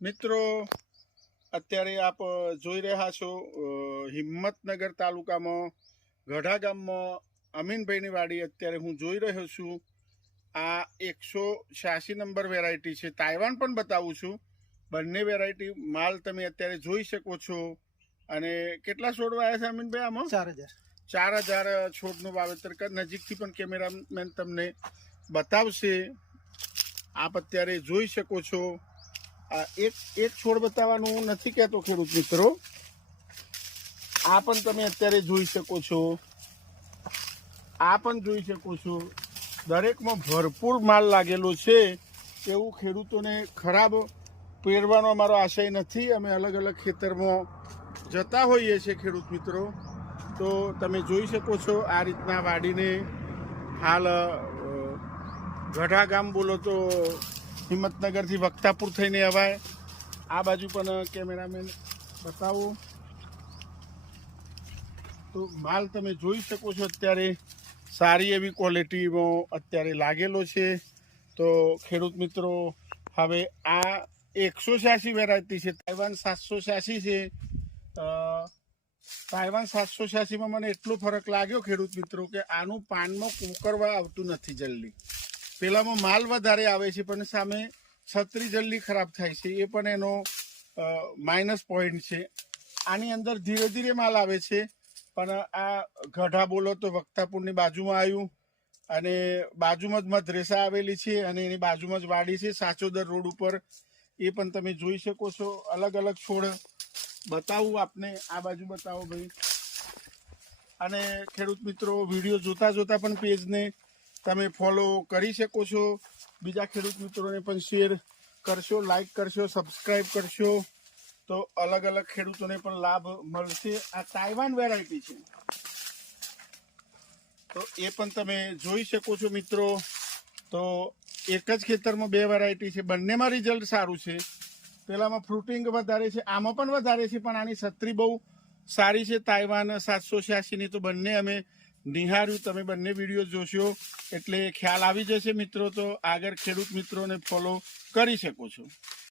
મિત્રો અત્યારે આપ જોઈ રહ્યા છો હિંમતનગર તાલુકામાં ગઢા ગામમાં અમીનભાઈની વાડી અત્યારે હું જોઈ રહ્યો છું। આ 186 નંબર વેરાયટી છે, તાઇવાન પણ બતાવું છું। બંને વેરાયટી માલ તમે અત્યારે જોઈ શકો છો। અને કેટલા છોડ વાયા છે અમીનભાઈ આમાં? 4000 છોડનું વાવેતર કર। નજીકથી પણ કેમેરામેન તમને બતાવશે। આપ અત્યારે જોઈ શકો છો। એક છોડ બતાવવાનું નથી કહેતો ખેડૂત મિત્રો, આ પણ તમે અત્યારે જોઈ શકો છો। આ પણ જોઈ શકો છો, દરેકમાં ભરપૂર માલ લાગેલો છે। એવું ખેડૂતોને ખરાબ પહેરવાનો અમારો આશય નથી। અમે અલગ અલગ ખેતરમાં જતા હોઈએ છીએ ખેડૂત મિત્રો, તો તમે જોઈ શકો છો આ રીતના વાડીને। હાલ ગઢા ગામ બોલો તો હિંમતનગરથી વક્તાપુર થઈને અવાય। આ બાજુ પણ કેમેરામેન બતાવો તો માલ તમે જોઈ શકો છો। અત્યારે સારી એવી ક્વોલિટીમાં અત્યારે લાગેલો છે। તો ખેડૂત મિત્રો, હવે આ 186 વેરાયટી છે, તાઇવાન 786 છે। તાઇવાન 786માં મને એટલો ફરક લાગ્યો ખેડૂત મિત્રો કે આનું પાનમાં કોકરવા આવતું નથી જલ્દી। પેલામાં માલ વધારે આવે છે પણ સામે છત્રી જલ્દી ખરાબ થાય છે, એ પણ એનો માઇનસ પોઈન્ટ છે। આની અંદર ધીરે ધીરે માલ આવે છે, પણ આ ગઢા બોલો તો વક્તાપુરની બાજુમાં આવ્યું, અને બાજુમાં જ મધરેસા આવેલી છે, અને એની બાજુમાં જ વાડી છે સાચોદર રોડ ઉપર। એ પણ તમે જોઈ શકો છો। અલગ અલગ છોડ બતાવું આપને, આ બાજુ બતાવો ભાઈ। અને ખેડૂત મિત્રો, વિડીયો જોતા જોતા પણ પેજને તમે ફોલો કરી શકો છો। બીજા ખેડૂત મિત્રોને પણ શેર કરશો, લાઈક કરશો, સબસ્ક્રાઈબ કરશો, તો અલગ અલગ ખેડૂતોને પણ લાભ મળશે। આ તાઇવાન વેરાયટી છે, તો એ પણ તમે જોઈ શકો છો મિત્રો। તો એક જ ખેતરમાં બે વેરાયટી છે, બંનેમાં રિઝલ્ટ સારું છે। પેલામાં ફ્રૂટિંગ વધારે છે, આમાં પણ વધારે છે, પણ આની છત્રી બહુ સારી છે તાઇવાન 786ની। તો બંને અમે નિહાળ્યું, તમે બંને વિડીયો જોશો એટલે ખ્યાલ આવી જશે મિત્રો। તો આગળ ખેડૂત મિત્રોને ફોલો કરી શકો છો।